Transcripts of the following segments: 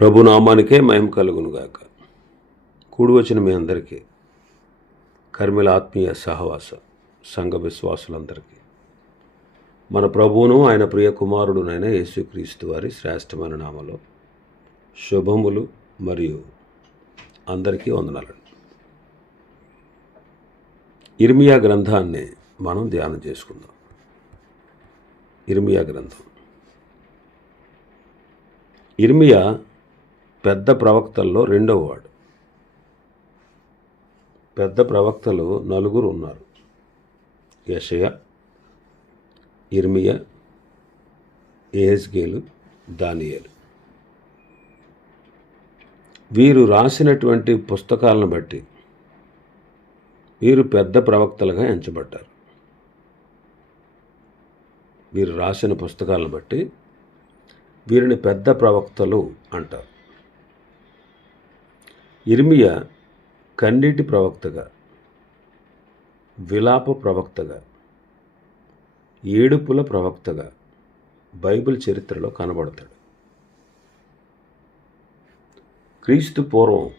ప్రభునామానికే మహిమ కలుగునుగాక. కూడి వచ్చిన మీ అందరికీ కర్మిల ఆత్మీయ సహవాస సంఘ విశ్వాసులందరికీ మన ప్రభువును ఆయన ప్రియ కుమారుడునైన యేసుక్రీస్తు వారి శ్రేష్టమైన నామలో శుభములు మరియు అందరికీ వందనాలండి ఇర్మియా గ్రంథాన్ని మనం ధ్యానం చేసుకుందాం. ఇర్మియా గ్రంథం. ఇర్మియా పెద్ద ప్రవక్తల్లో రెండవ వాడు పెద్ద ప్రవక్తలు నలుగురు ఉన్నారు యషయ ఇర్మియా ఏహెస్గేలు దానియేలు. వీరు రాసినటువంటి పుస్తకాలను బట్టి వీరు పెద్ద ప్రవక్తలుగా ఎంచబడ్డారు. వీరు రాసిన పుస్తకాలను బట్టి వీరిని పెద్ద ప్రవక్తలు అంటారు. ఇర్మియా కన్నీటి ప్రవక్తగా విలాప ప్రవక్తగా ఏడుపుల ప్రవక్తగా బైబిల్ చరిత్రలో కనబడతాడు. క్రీస్తు పూర్వం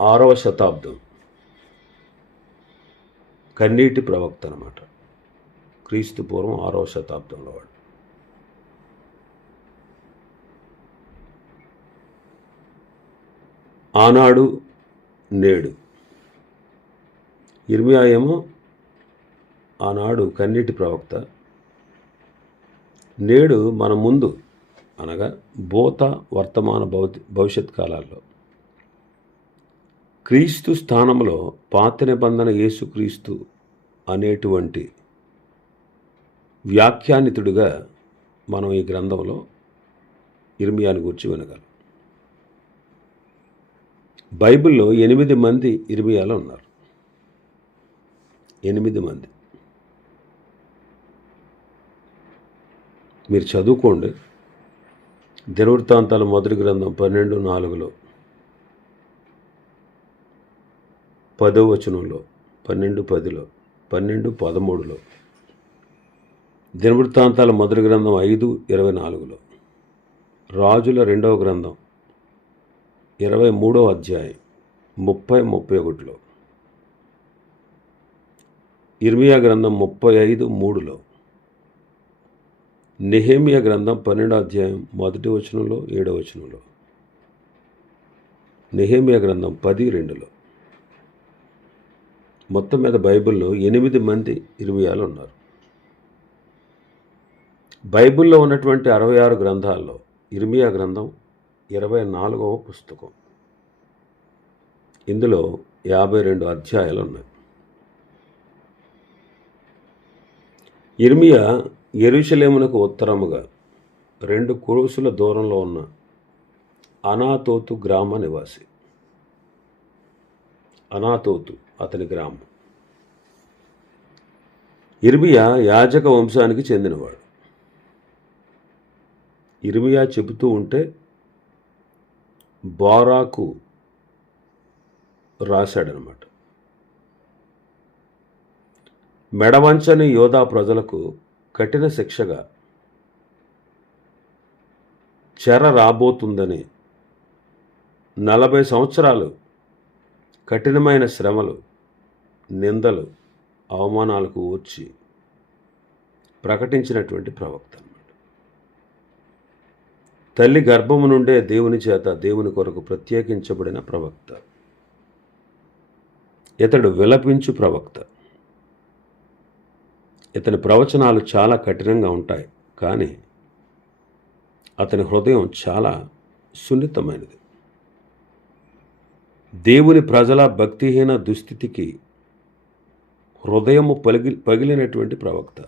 ఆరవ శతాబ్దం కన్నీటి ప్రవక్త అనమాట క్రీస్తు పూర్వం ఆరవ శతాబ్దంలో వాడు. ఆనాడు నేడు. ఇర్మియా ఏమో ఆనాడు కన్నీటి ప్రవక్త. నేడు మన ముందు అనగా భూత వర్తమాన భౌతి భవిష్యత్ కాలాల్లో. క్రీస్తు స్థానంలో పాత నిబంధన యేసుక్రీస్తు అనేటువంటి వ్యాఖ్యానితుడిగా మనం ఈ గ్రంథంలో ఇర్మియాని గురించి వినగలం. బైబిల్లో ఎనిమిది మంది ఇరిమియాలో ఉన్నారు. ఎనిమిది మంది. మీరు చదువుకోండి. దినవృత్తాంతాల మొదటి గ్రంథం పన్నెండు నాలుగులో పదో వచనంలో పన్నెండు పదిలో పన్నెండు పదమూడులో దినవృత్తాంతాల మొదటి గ్రంథం ఐదు ఇరవై నాలుగులో రాజుల రెండవ గ్రంథం ఇరవై మూడో అధ్యాయం ముప్పై ముప్పై ఒకటిలో. ఇర్మియా గ్రంథం ముప్పై ఐదు మూడులో. నెహేమియా గ్రంథం పన్నెండో అధ్యాయం మొదటి వచనంలో ఏడో వచనంలో. నెహేమియా గ్రంథం పది రెండులో. మొత్తం మీద బైబిల్లో ఎనిమిది మంది ఇర్మియాలు ఉన్నారు. బైబిల్లో ఉన్నటువంటి అరవై ఆరు గ్రంథాల్లో ఇర్మియా గ్రంథం ఇరవై నాలుగవ పుస్తకం. ఇందులో యాభై రెండు అధ్యాయాలు ఉన్నాయి ఇర్మియా ఎరుషలేమునకు ఉత్తరముగా రెండు కురుసుల దూరంలో ఉన్న అనాతోతు గ్రామ నివాసి. అనాతోతు అతని గ్రామం. ఇర్మియా యాజక వంశానికి చెందినవాడు. ఇర్మియా చెబుతూ ఉంటే బారాకు రాశాడనమాట. మెడవంచని యోధా ప్రజలకు కఠిన శిక్షగా చెర రాబోతుందని నలభై సంవత్సరాలు కఠినమైన శ్రమలు నిందలు అవమానాలకు వచ్చి ప్రకటించినటువంటి ప్రవక్త. తల్లి గర్భము నుండే దేవుని చేత దేవుని కొరకు ప్రత్యేకించబడిన ప్రవక్త. ఇతడు విలపించు ప్రవక్త. ఇతని ప్రవచనాలు చాలా కఠినంగా ఉంటాయి కానీ అతని హృదయం చాలా సున్నితమైనది. దేవుని ప్రజల భక్తిహీన దుస్థితికి హృదయము పగిలి పగిలినటువంటి ప్రవక్త.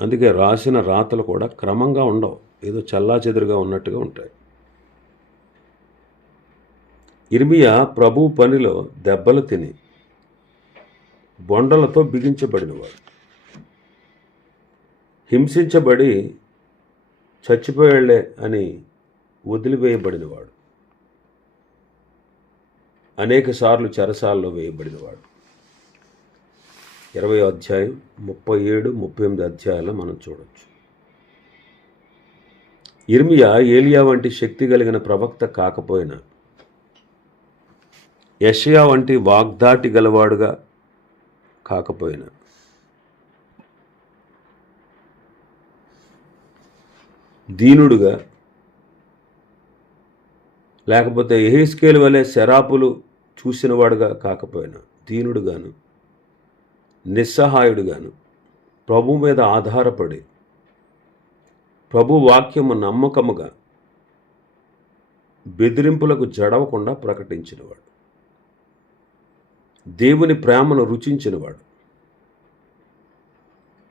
అందుకే రాసిన రాతలు కూడా క్రమంగా ఉండవు. ఏదో చల్లాచెదురుగా ఉన్నట్టుగా ఉంటాయి. ఇర్మియా ప్రభు పనిలో దెబ్బలు తిని బొండలతో బిగించబడినవాడు. హింసించబడి చచ్చిపోయాళ్ళే అని వదిలివేయబడినవాడు. అనేక సార్లు చెరసాల్లో వేయబడినవాడు. ఇరవై అధ్యాయం ముప్పై ఏడు ముప్పై ఎనిమిది అధ్యాయాలు మనం చూడొచ్చు. ఇర్మియా ఏలియా వంటి శక్తి కలిగిన ప్రవక్త కాకపోయినా యషయా వంటి వాగ్దాటి గలవాడుగా కాకపోయినా దీనుడుగా లేకపోతే ఎహిస్కేల్ వలె శరాపులు చూసినవాడుగా కాకపోయినా దీనుడుగాను నిస్సహాయుడుగాను. ప్రభు మీద ఆధారపడి. ప్రభు వాక్యము నమ్మకముగా బెదిరింపులకు జడవకుండా ప్రకటించినవాడు. దేవుని ప్రేమను రుచించినవాడు.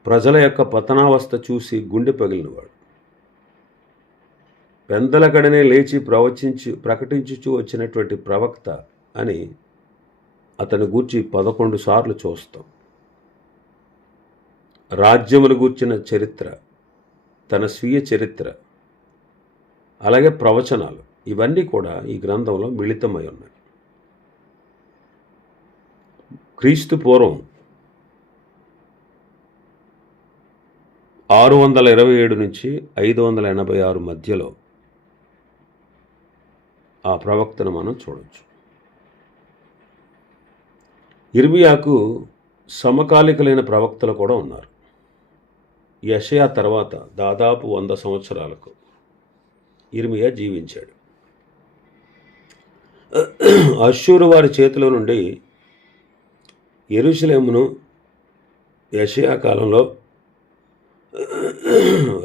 ప్రజల యొక్క పతనావస్థ చూసి గుండె పగిలినవాడు. పెందలకడనే లేచి ప్రవచించి ప్రకటించుచూ వచ్చినటువంటి ప్రవక్త అని అతని గూర్చి పదకొండు సార్లు చూస్తాం. రాజ్యములు గూర్చిన చరిత్ర తన స్వీయ చరిత్ర అలాగే ప్రవచనాలు ఇవన్నీ కూడా ఈ గ్రంథంలో మిళితమై ఉన్నాయి. క్రీస్తు పూర్వం ఆరు వందల ఇరవై ఏడు నుంచి ఐదు వందల ఎనభై ఆరు మధ్యలో ఆ ప్రవక్తను మనం చూడవచ్చు ఇర్మియాకు సమకాలికలైన ప్రవక్తలు కూడా ఉన్నారు. యషయా తర్వాత దాదాపు వంద సంవత్సరాలకు ఇర్మియా జీవించాడు. అశ్షూరు వారి చేతిలో నుండి ఎరుషలేమును యషయా కాలంలో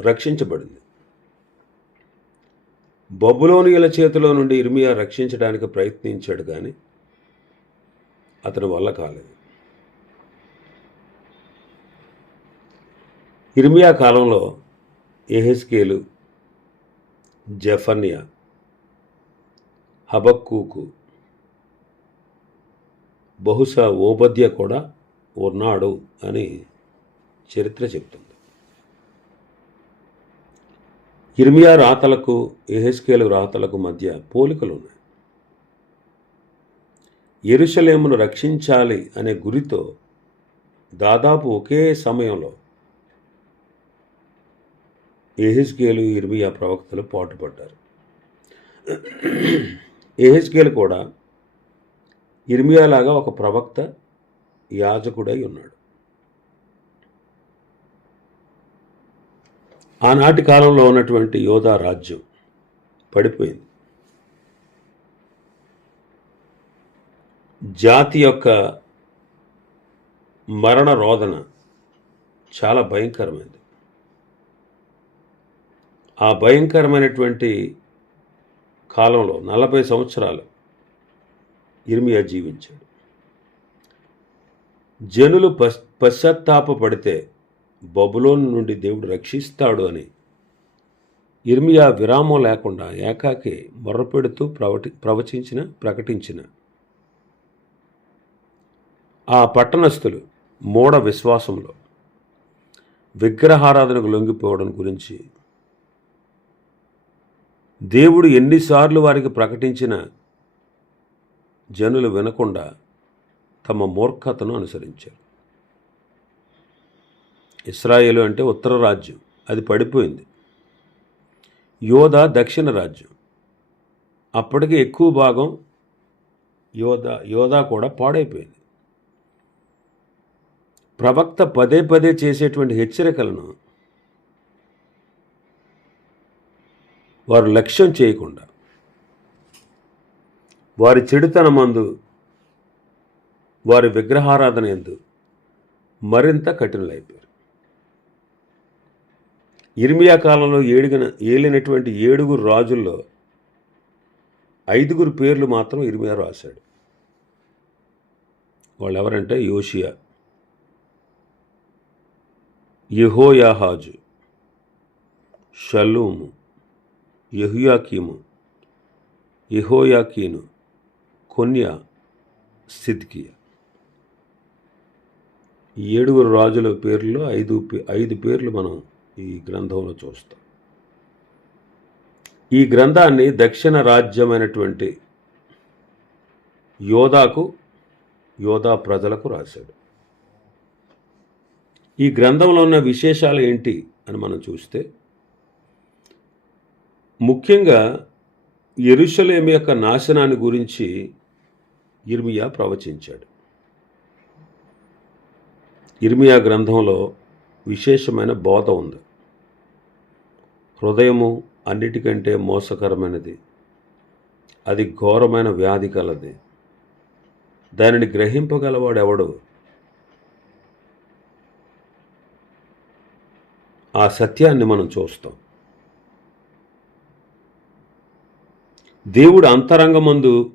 రక్షించబడింది. బబులోనియల చేతిలో నుండి ఇర్మియా రక్షించడానికి ప్రయత్నించాడు కానీ అతని వల్ల కాలేదు. ఇర్మియా కాలంలో ఎహెస్కేలు జఫన్యా హబక్కూకు బహుశా ఓబద్య కూడా ఉన్నాడు అని చరిత్ర చెప్తుంది. ఇర్మియా రాతలకు ఎహెస్కేలు రాతలకు మధ్య పోలికలు ఉన్నాయి. ఎరుషలేమును రక్షించాలి అనే గురితో దాదాపు ఒకే సమయంలో ఎహెస్కేలు ఇర్మియా ప్రవక్తలు పాటుపడ్డారు. ఏహెచ్కేలు కూడా ఇర్మియాలాగా ఒక ప్రవక్త యాజకుడై ఉన్నాడు. ఆనాటి కాలంలో ఉన్నటువంటి యోధా రాజ్యం పడిపోయింది. జాతి యొక్క మరణ రోదన చాలా భయంకరమైంది. ఆ భయంకరమైనటువంటి కాలంలో నలభై సంవత్సరాలు ఇర్మియా జీవించాడు. జనులు పశ్ పశ్చాత్తాపపడితే బబులోన్ నుండి దేవుడు రక్షిస్తాడు అని ఇర్మియా విరామం లేకుండా ఏకాకి మొర్రపెడుతూ ప్రవటి ప్రవచించిన ప్రకటించిన ఆ పట్టణస్థులు మూఢ విశ్వాసంలో విగ్రహారాధనకు లొంగిపోవడం గురించి దేవుడు ఎన్నిసార్లు వారికి ప్రకటించిన జనులు వినకుండా తమ మూర్ఖతను అనుసరించారు. ఇస్రాయేలు అంటే ఉత్తర రాజ్యం అది పడిపోయింది. యోధ దక్షిణ రాజ్యం. అప్పటికి ఎక్కువ భాగం యోధ యోధ కూడా పాడైపోయింది. ప్రవక్త పదే పదే చేసేటువంటి హెచ్చరికలను వారు లక్ష్యం చేయకుండా వారి చెడుతనమందు వారి విగ్రహారాధన ఎందు మరింత కఠినలైపోయారు. ఇర్మియా కాలంలో ఏడుగిన ఏలినటువంటి ఏడుగురు రాజుల్లో ఐదుగురు పేర్లు మాత్రం ఇర్మియా రాశాడు. వాళ్ళు ఎవరంటే యోషియా యహోయాహాజు షలూము యహుయాకీము యహోయాకీను కొన్యా సిద్కియా. ఈ ఏడుగురు రాజుల పేర్లలో ఐదు పే- ఐదు పేర్లు మనం ఈ గ్రంథంలో చూస్తాం. ఈ గ్రంథాన్ని దక్షిణ రాజ్యమైనటువంటి యోధాకు యోధా ప్రజలకు రాశాడు. ఈ గ్రంథంలో ఉన్న విశేషాలు ఏంటి అని మనం చూస్తే ముఖ్యంగా ఎరుషలేం యొక్క నాశనాన్ని గురించి ఇర్మియా ప్రవచించాడు. ఇర్మియా గ్రంథంలో విశేషమైన బోధ ఉంది. హృదయము అన్నిటికంటే మోసకరమైనది. అది ఘోరమైన వ్యాధి కలది. దానిని గ్రహింపగలవాడు ఎవడు? ఆ సత్యాన్ని మనం చూస్తాం. దేవుడు అంతరంగమందు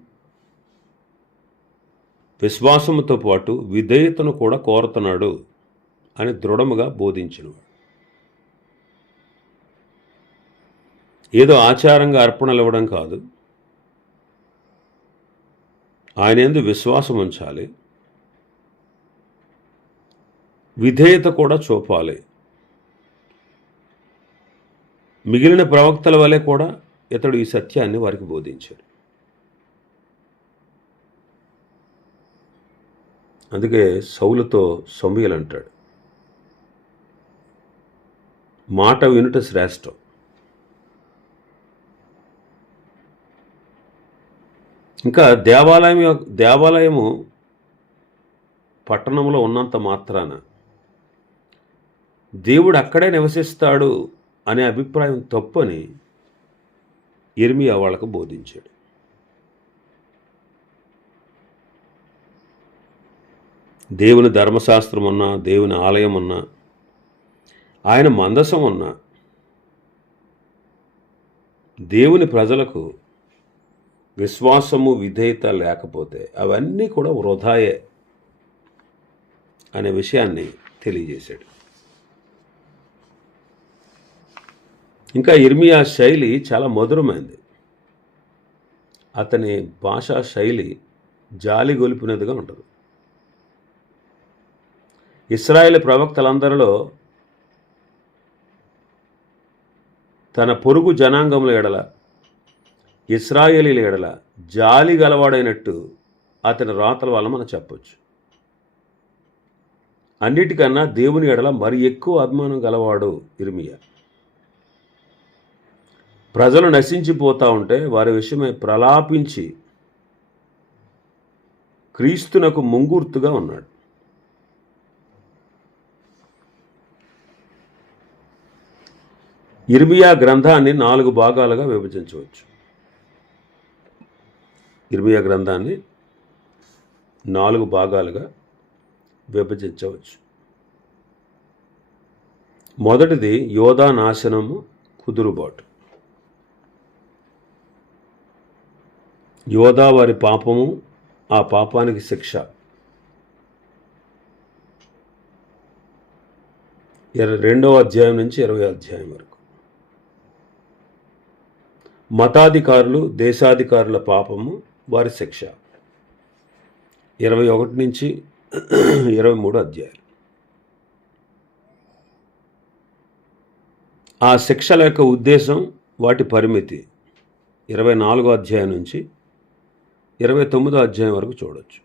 విశ్వాసముతో పాటు విధేయతను కూడా కోరుతున్నాడు అని దృఢముగా బోధించినవాడు. ఏదో ఆచారంగా అర్పణలు ఇవ్వడం కాదు. ఆయన ఎందు విశ్వాసం ఉంచాలి. విధేయత కూడా చూపాలి. మిగిలిన ప్రవక్తల వలె కూడా ఇతడు ఈ సత్యాన్ని వారికి బోధించాడు. అందుకే సౌలుతో సమయలు అంటాడు మాట వినుట శ్రేష్టం. ఇంకా దేవాలయం యొక్క- దేవాలయము పట్టణంలో ఉన్నంత మాత్రాన దేవుడు అక్కడే నివసిస్తాడు అనే అభిప్రాయం తప్పని ఇర్మియా వాళ్ళకు బోధించాడు. దేవుని ధర్మశాస్త్రం ఉన్నా దేవుని ఆలయం ఉన్నా ఆయన మందసం ఉన్నా దేవుని ప్రజలకు విశ్వాసము విధేయత లేకపోతే అవన్నీ కూడా వృధాయే అనే విషయాన్ని తెలియజేశాడు. ఇంకా ఇర్మియా శైలి చాలా మధురమైంది. అతని భాషా శైలి జాలి గొలిపినదిగా ఉంటుంది. ఇస్రాయేల్ ప్రవక్తలందరిలో తన పొరుగు జనాంగముల ఎడల ఇస్రాయేలీల ఎడల జాలి గలవాడైనట్టు అతని రాతల వల్ల మనం చెప్పొచ్చు. అన్నిటికన్నా దేవుని ఎడల మరి ఎక్కువ అభిమానం గలవాడు ఇర్మియా. ప్రజలు నశించిపోతూ ఉంటే వారి విషయమై ప్రలాపించి క్రీస్తునకు ముంగుర్తుగా ఉన్నాడు. ఇర్మియా గ్రంథాన్ని నాలుగు భాగాలుగా విభజించవచ్చు. ఇర్మియా గ్రంథాన్ని నాలుగు భాగాలుగా విభజించవచ్చు. మొదటిది యోధా నాశనము కుదురుబాటు. యోధా వారి పాపము ఆ పాపానికి శిక్ష. రెండవ అధ్యాయం నుంచి ఇరవై అధ్యాయం వరకు. మతాధికారులు దేశాధికారుల పాపము వారి శిక్ష. ఇరవై ఒకటి నుంచి ఇరవై మూడు అధ్యాయాలు. ఆ శిక్షల యొక్క ఉద్దేశం వాటి పరిమితి. ఇరవై నాలుగో అధ్యాయం నుంచి ఇరవై తొమ్మిదో అధ్యాయం వరకు చూడొచ్చు.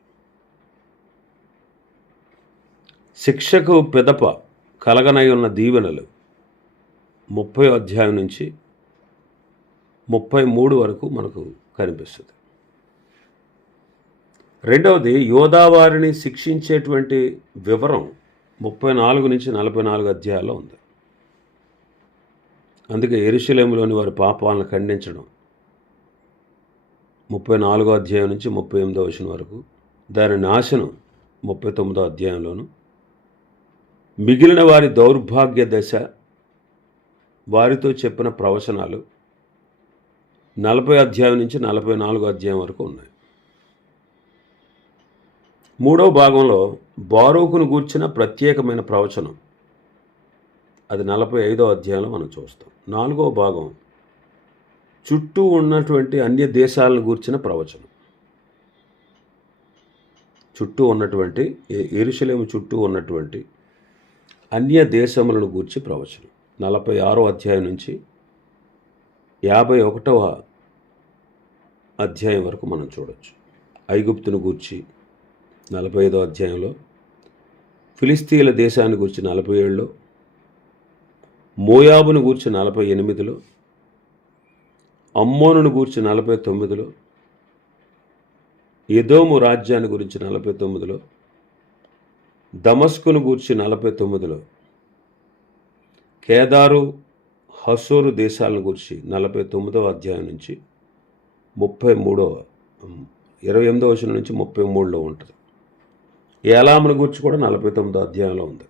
శిక్షకు పెదప కలగనై ఉన్న దీవెనలు ముప్పై అధ్యాయం నుంచి ముప్పై మూడు వరకు మనకు కనిపిస్తుంది. రెండవది యోధావారిని శిక్షించేటువంటి వివరం ముప్పై నాలుగు నుంచి నలభై నాలుగు అధ్యాయాల్లో ఉంది. అందుకే ఎరుశలేములోని వారి పాపాలను ఖండించడం ముప్పై నాలుగో అధ్యాయం నుంచి ముప్పై ఎనిమిదో వచనం వరకు. దాని నాశనం ముప్పై తొమ్మిదో అధ్యాయంలోను. మిగిలిన వారి దౌర్భాగ్య దశ వారితో చెప్పిన ప్రవచనాలు నలభై అధ్యాయం నుంచి నలభై నాలుగో అధ్యాయం వరకు ఉన్నాయి. మూడవ భాగంలో బారోకును గూర్చిన ప్రత్యేకమైన ప్రవచనం. అది నలభై ఐదో అధ్యాయంలో మనం చూస్తాం. నాలుగవ భాగం చుట్టూ ఉన్నటువంటి అన్య దేశాలను గూర్చిన ప్రవచనం. చుట్టూ ఉన్నటువంటి ఎరుశలేము చుట్టూ ఉన్నటువంటి అన్య దేశములను గూర్చి ప్రవచనం. నలభై ఆరో అధ్యాయం నుంచి యాభై ఒకటవ అధ్యాయం వరకు మనం చూడవచ్చు ఐగుప్తును గూర్చి నలభై ఐదో అధ్యాయంలో ఫిలిస్తీన్ల దేశాన్ని గూర్చి నలభై ఏడులో మోయాబును గూర్చి నలభై ఎనిమిదిలో అమ్మోనును గూర్చి నలభై తొమ్మిదిలో ఎదోము రాజ్యాన్ని గురించి నలభై తొమ్మిదిలో దమస్కును గూర్చి నలభై తొమ్మిదిలో కేదారు హసోరు దేశాలను గురించి నలభై తొమ్మిదవ అధ్యాయం నుంచి ముప్పై మూడవ ఇరవై ఎనిమిదవ వచనం నుంచి ముప్పై మూడులో ఉంటుంది. ఏలామును గూర్చి కూడా నలభై తొమ్మిదో అధ్యాయంలో ఉంది.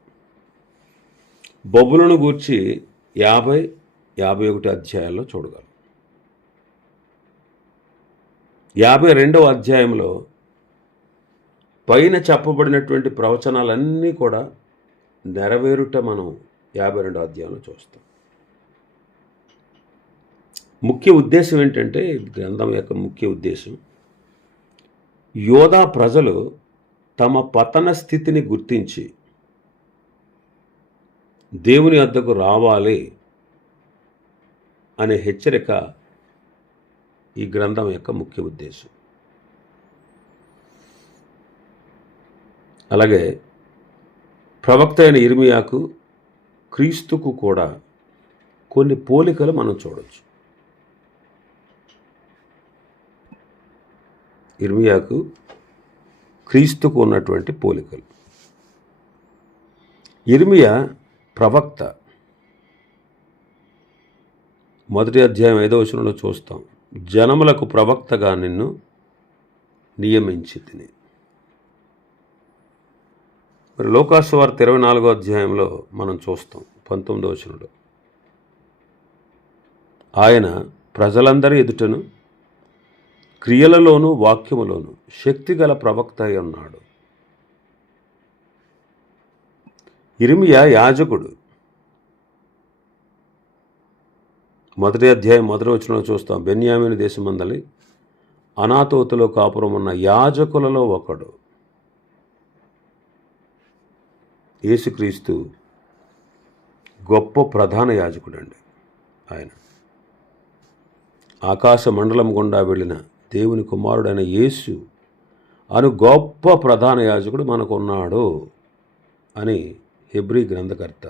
బొబ్బులను గూర్చి యాభై యాభై ఒకటి అధ్యాయాల్లో చూడగలం. యాభై రెండవ అధ్యాయంలో పైన చెప్పబడినటువంటి ప్రవచనాలన్నీ కూడా నెరవేరుట మనం యాభై రెండో అధ్యాయంలో చూస్తాం. ముఖ్య ఉద్దేశం ఏంటంటే గ్రంథం యొక్క ముఖ్య ఉద్దేశం యోధా ప్రజలు తమ పతన స్థితిని గుర్తించి దేవుని వద్దకు రావాలి అనే హెచ్చరిక ఈ గ్రంథం యొక్క ముఖ్య ఉద్దేశం. అలాగే ప్రవక్త అయిన ఇర్మియాకు క్రీస్తుకు కూడా కొన్ని పోలికలు మనం చూడవచ్చు ఇర్మియాకు క్రీస్తుకు ఉన్నటువంటి పోలికలు. ఇర్మియా ప్రవక్త. మొదటి అధ్యాయం ఐదవ వచనంలో చూస్తాం. జనములకు ప్రవక్తగా నిన్ను నియమించి తిని. మరి లోకాసువార్త ఇరవై నాలుగో అధ్యాయంలో మనం చూస్తాం. పంతొమ్మిదో వచనంలో. ఆయన ప్రజలందరి ఎదుటను క్రియలలోను వాక్యములోను శక్తిగల ప్రవక్త అయి ఉన్నాడు. ఇరిమియా యాజకుడు మొదటి అధ్యాయం మొదటి వచ్చిన చూస్తాం. బెన్యామిని దేశమందలి అనాతోతులో కాపురం ఉన్న యాజకులలో ఒకడు. యేసుక్రీస్తు గొప్ప ప్రధాన యాజకుడండి ఆయన. ఆకాశ మండలం గుండా వెళ్ళిన దేవుని కుమారుడైన యేసు అను గొప్ప ప్రధాన యాజకుడు మనకున్నాడు అని హెబ్రీ గ్రంథకర్త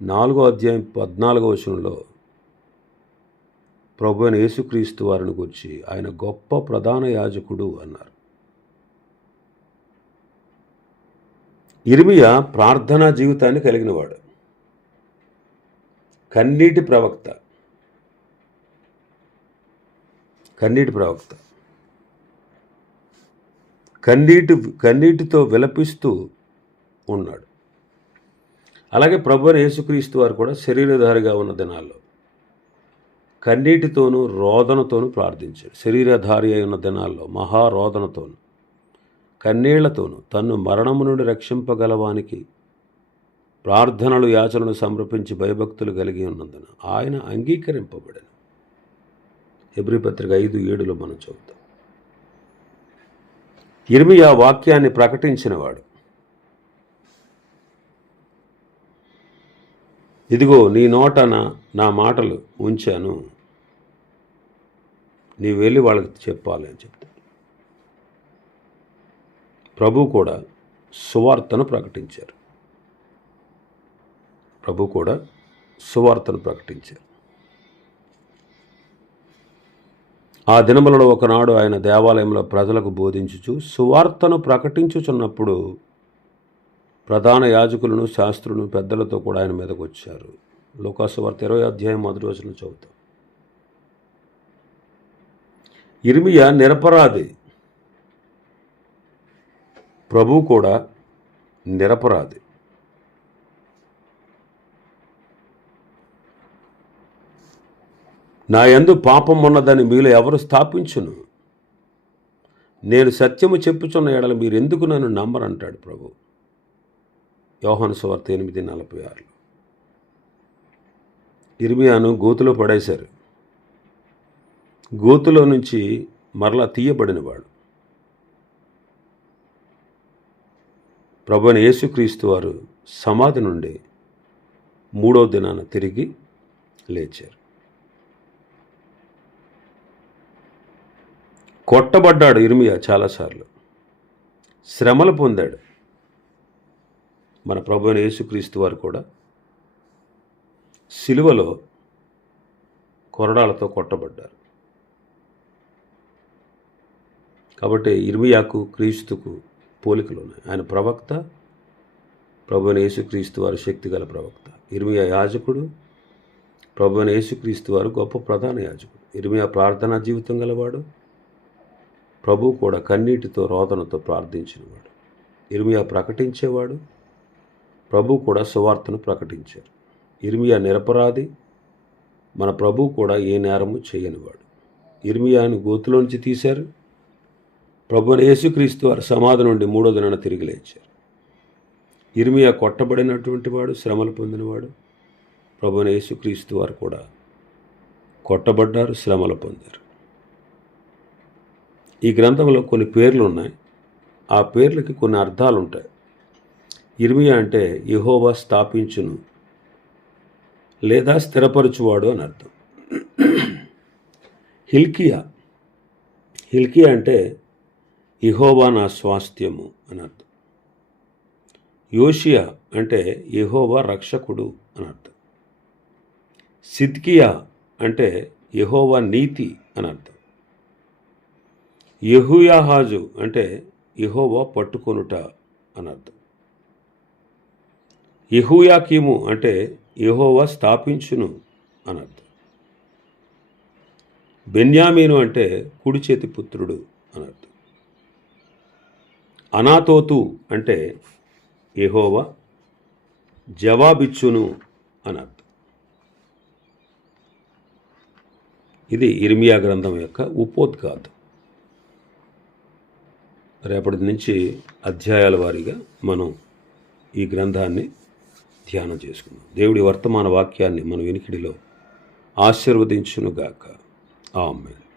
నాలుగో అధ్యాయం పద్నాలుగో వచనంలో ప్రభు అయిన యేసుక్రీస్తు వారిని గురించి ఆయన గొప్ప ప్రధాన యాజకుడు అన్నారు. ఇర్మియా ప్రార్థనా జీవితాన్ని కలిగినవాడు. కన్నీటి ప్రవక్త. కన్నీటి ప్రవక్త. కన్నీటి కన్నీటితో విలపిస్తూ ఉన్నాడు. అలాగే ప్రభు యేసుక్రీస్తు వారు కూడా శరీరధారిగా ఉన్న దినాల్లో కన్నీటితోనూ రోదనతోనూ ప్రార్థించాడు. శరీరధారి అయి ఉన్న దినాల్లో మహారోదనతోను కన్నీళ్ళతోనూ తన్ను మరణము నుండి రక్షింపగలవానికి ప్రార్థనలు యాచనలు సమర్పించి భయభక్తులు కలిగి ఉన్నందున ఆయన అంగీకరింపబడను. ఎబ్రిపత్రిక ఐదు ఏడులో మనం చదువుతాం. ఇర్మియా వాక్యాన్ని ప్రకటించినవాడు ఇదిగో నీ నోటన నా మాటలు ఉంచాను. నీ వెళ్ళి వాళ్ళకి చెప్పాలి అని చెప్తాడు ప్రభు కూడా సువార్తను ప్రకటించారు. ప్రభు కూడా సువార్తను ప్రకటించారు. ఆ దినములలో ఒకనాడు ఆయన దేవాలయంలో ప్రజలకు బోధించుచు సువార్తను ప్రకటించుచున్నప్పుడు ప్రధాన యాజకులను శాస్త్రులను పెద్దలతో కూడా ఆయన మీదకు వచ్చారు లోకాసువార్త ఇరవై అధ్యాయం మొదటి వచనం చదువుతాం. ఇర్మియా నిరపరాధి. ప్రభు కూడా నిరపరాధి. నా యందు పాపం ఉన్నదని మీలో ఎవరు స్థాపించును? నేను సత్యము చెప్పుచున్న ఎడల మీరు ఎందుకు నన్ను నమ్మరంటాడు ప్రభు? యోహాను సువార్త ఎనిమిది నలభై ఆరులో. ఇర్మియాను గోతులో పడేశారు. గోతులో నుంచి మరలా తీయబడినవాడు. ప్రభుని యేసుక్రీస్తు వారు సమాధి నుండి మూడో దినాన తిరిగి లేచారు. కొట్టబడ్డాడు ఇర్మియా చాలాసార్లు. శ్రమలు పొందాడు. మన ప్రభు అయిన యేసుక్రీస్తు వారు కూడా సిలువలో కొరడాలతో కొట్టబడ్డారు. కాబట్టి ఇర్మియాకు క్రీస్తుకు పోలికలు ఉన్నాయి ఆయన ప్రవక్త ప్రభువైన యేసుక్రీస్తు వారు శక్తిగల ప్రవక్త. ఇర్మియా యాజకుడు ప్రభువైన యేసుక్రీస్తు వారు గొప్ప ప్రధాన యాజకుడు. ఇర్మియా ప్రార్థనా జీవితం గలవాడు ప్రభు కూడా కన్నీటితో రోదనతో ప్రార్థించినవాడు. ఇర్మియా ప్రకటించేవాడు ప్రభు కూడా సువార్తను ప్రకటించారు. ఇర్మియా నిరపరాధి మన ప్రభు కూడా ఏ నేరము చేయనివాడు. ఇర్మియాను గోతులోంచి తీశారు. ప్రభుని యేసుక్రీస్తు వారి సమాధి నుండి మూడో దినాన తిరిగి లేచారు. ఇర్మియా కొట్టబడినటువంటి వాడు శ్రమలు పొందినవాడు. ప్రభుని యేసుక్రీస్తు వారు కూడా కొట్టబడ్డారు శ్రమలు పొందారు. ఈ గ్రంథంలో కొన్ని పేర్లు ఉన్నాయి ఆ పేర్లకి కొన్ని అర్థాలు ఉంటాయి ఇర్మియా అంటే యహోవా స్థాపించును లేదా స్థిరపరచువాడు అని అర్థం. హిల్కియా హిల్కియా అంటే ఇహోవా నా స్వాస్థ్యము అని అర్థం. యోషియా అంటే యహోవా రక్షకుడు అని అర్థం. సిద్కియా అంటే యహోవా నీతి అని అర్థం. యహుయాహాజు అంటే యహోవా పట్టుకొనుట అని అర్థం. యెహూయాకీము అంటే యహోవా స్థాపించును అని అర్థం బెన్యామీను అంటే కుడి చేతి పుత్రుడు అని అర్థం అనాతోతు అంటే యహోవా జవాబిచ్చును అని అర్థం ఇది ఇర్మియా గ్రంథం యొక్క ఉపోద్ఘాతం. రేపటి నుంచి అధ్యాయాల వారీగా మనం ఈ గ్రంథాన్ని ధ్యానం చేసుకుందాం. దేవుడి వర్తమాన వాక్యాన్ని మన వినికిడిలో ఆశీర్వదించునుగాక. ఆమెన్.